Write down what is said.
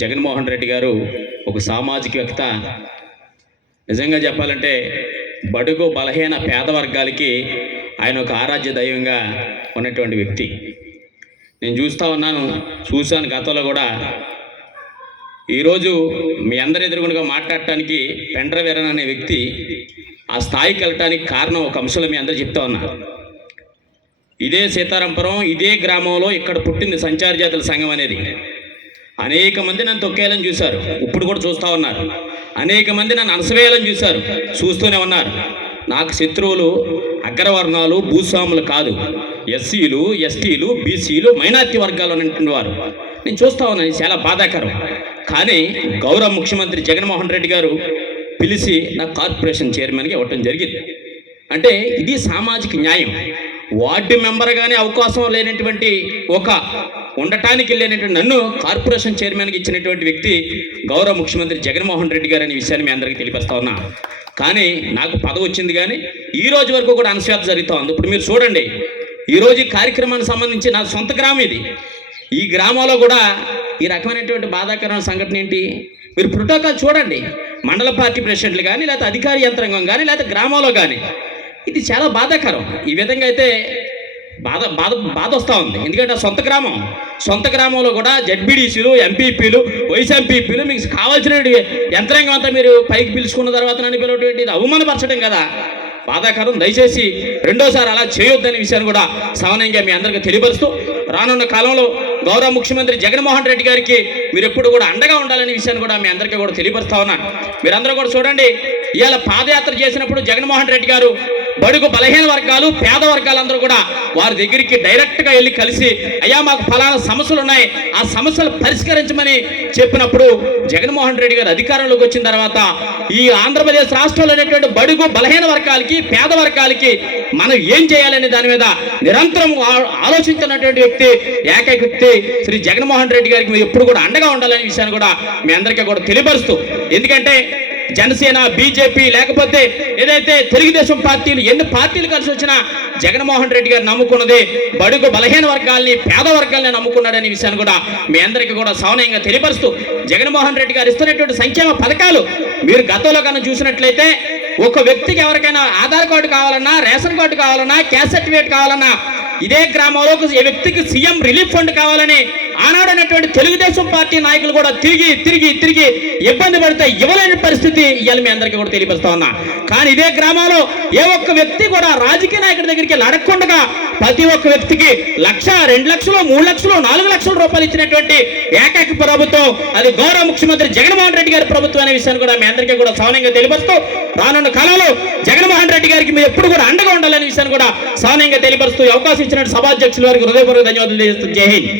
జగన్మోహన్ రెడ్డి గారు ఒక సామాజికవేత్త. నిజంగా చెప్పాలంటే బడుగు బలహీన పేద వర్గాలకి ఆయన ఒక ఆరాధ్య దైవంగా ఉన్నటువంటి వ్యక్తి. నేను చూశాను గతంలో కూడా. ఈరోజు మీ అందరి ఎదురుగుండగా మాట్లాడటానికి పెండ్ర వీరన్ అనే వ్యక్తి ఆ స్థాయికి వెళ్ళటానికి కారణం ఒక అంశంలో మీ అందరూ చెప్తా ఉన్నా. ఇదే సీతారాంపురం, ఇదే గ్రామంలో ఇక్కడ పుట్టింది సంచార జాతుల సంఘం అనేది. అనేక మంది నన్ను తొక్కేయాలని చూశారు, ఇప్పుడు కూడా చూస్తూ ఉన్నారు. అనేక మంది నన్ను అనసవేయాలని చూశారు, చూస్తూనే ఉన్నారు. నాకు శత్రువులు అగ్రవర్ణాలు, భూస్వాములు కాదు, ఎస్సీలు, ఎస్టీలు, బీసీలు, మైనార్టీ వర్గాలు అనేటువంటి వారు. నేను చూస్తూ ఉన్నాను, ఇది చాలా బాధాకరం. కానీ గౌరవ ముఖ్యమంత్రి జగన్మోహన్ రెడ్డి గారు పిలిచి నాకు కార్పొరేషన్ చైర్మన్గా ఇవ్వటం జరిగింది. అంటే ఇది సామాజిక న్యాయం. వార్డు మెంబర్గానే అవకాశం లేనటువంటి ఉండటానికి వెళ్ళినటువంటి నన్ను కార్పొరేషన్ చైర్మన్గా ఇచ్చినటువంటి వ్యక్తి గౌరవ ముఖ్యమంత్రి జగన్మోహన్ రెడ్డి గారు అనే విషయాన్ని మీ అందరికీ తెలియపరుస్తా ఉన్నా. కానీ నాకు పదవి వచ్చింది, కానీ ఈ రోజు వరకు కూడా అణచివేత జరుగుతూ ఉంది. ఇప్పుడు మీరు చూడండి, ఈరోజు ఈ కార్యక్రమానికి సంబంధించి నా సొంత గ్రామం ఇది. ఈ గ్రామంలో కూడా ఈ రకమైనటువంటి బాధాకరమైన సంఘటన ఏంటి? మీరు ప్రోటోకాల్ చూడండి. మండల పార్టీ ప్రెసిడెంట్లు కానీ, లేకపోతే అధికార యంత్రాంగం కానీ, లేకపోతే గ్రామంలో కానీ, ఇది చాలా బాధాకరం. ఈ విధంగా అయితే బాధ వస్తూ ఉంది. ఎందుకంటే సొంత గ్రామంలో కూడా జడ్బీడీసీలు, ఎంపీపీలు, వైస్ ఎంపీపీలు మీకు కావాల్సిన యంత్రాంగం అంతా మీరు పైకి పిలుచుకున్న తర్వాత నన్ను పిలవటువంటి ఇది అవమానపరచడం కదా, బాధాకరం. దయచేసి రెండోసారి అలా చేయొద్దనే విషయాన్ని కూడా సవనంగా మీ అందరికీ తెలియపరుస్తూ, రానున్న కాలంలో గౌరవ ముఖ్యమంత్రి జగన్మోహన్ రెడ్డి గారికి మీరు ఎప్పుడు కూడా అండగా ఉండాలనే విషయాన్ని కూడా మీ అందరికీ కూడా తెలియపరుస్తా ఉన్నాను. మీరందరూ కూడా చూడండి, ఇవాళ పాదయాత్ర చేసినప్పుడు జగన్మోహన్ రెడ్డి గారు బడుగు బలహీన వర్గాలు, పేద వర్గాలందరూ కూడా వారి దగ్గరికి డైరెక్ట్గా వెళ్ళి కలిసి, అయ్యా మాకు ఫలానా సమస్యలు ఉన్నాయి, ఆ సమస్యలు పరిష్కరించమని చెప్పినప్పుడు జగన్మోహన్ రెడ్డి గారు అధికారంలోకి వచ్చిన తర్వాత ఈ ఆంధ్రప్రదేశ్ రాష్ట్రంలో అనేటువంటి బడుగు బలహీన వర్గాలకి, పేద వర్గాలకి మనం ఏం చేయాలనే దాని మీద నిరంతరం ఆలోచించినటువంటి వ్యక్తి, ఏకైక వ్యక్తి శ్రీ జగన్మోహన్ రెడ్డి గారికి మీరు ఎప్పుడు కూడా అండగా ఉండాలనే విషయాన్ని కూడా మీ అందరికీ కూడా తెలియపరుస్తూ, ఎందుకంటే జనసేన, బీజేపీ, లేకపోతే ఏదైతే తెలుగుదేశం పార్టీలు, ఎన్ని పార్టీలు కలిసి వచ్చినా జగన్మోహన్ రెడ్డి గారు నమ్ముకున్నది బడుగు బలహీన వర్గాల్ని, పేద వర్గాల్ని నమ్ముకున్నాడనే విషయాన్ని కూడా మీ అందరికీ కూడా సవనంగా తెలియపరుస్తూ, జగన్మోహన్ రెడ్డి గారు ఇస్తున్నటువంటి సంక్షేమ పథకాలు మీరు గతంలో కన్నా చూసినట్లయితే ఒక వ్యక్తికి ఎవరికైనా ఆధార్ కార్డు కావాలన్నా, రేషన్ కార్డు కావాలన్నా, క్యాస్ట్ సర్టిఫికేట్ కావాలన్నా, ఇదే గ్రామంలో ఈ వ్యక్తికి సీఎం రిలీఫ్ ఫండ్ కావాలని ఆనాడనేటువంటి తెలుగుదేశం పార్టీ నాయకులు కూడా తిరిగి ఇబ్బంది పడితే ఇవ్వలేని పరిస్థితి ఇవాళ మీ అందరికీ కూడా తెలియపరుస్తా ఉన్నా. కానీ ఇదే గ్రామంలో ఏ ఒక్క వ్యక్తి కూడా రాజకీయ నాయకుడి దగ్గరికి అడగకుండా ప్రతి ఒక్క వ్యక్తికి 1,00,000, 2 లక్షలు, 3 లక్షలు, 4 లక్షల రూపాయలు ఇచ్చినటువంటి ఏకైక ప్రభుత్వం అది గౌరవ ముఖ్యమంత్రి జగన్మోహన్ రెడ్డి గారి ప్రభుత్వం అనే విషయాన్ని కూడా మీ అందరికీ కూడా సవనంగా తెలియపరుస్తూ, రానున్న కాలంలో జగన్మోహన్ రెడ్డి గారికి మీరు ఎప్పుడు కూడా అండగా ఉండాలనే విషయాన్ని కూడా సవనంగా తెలియపరుస్తూ, అవకాశం ఇచ్చిన సభాధ్యక్షుల వారికి హృదయపూర్వక ధన్యవాదాలు తెలియజేస్తూ, జై హింద్.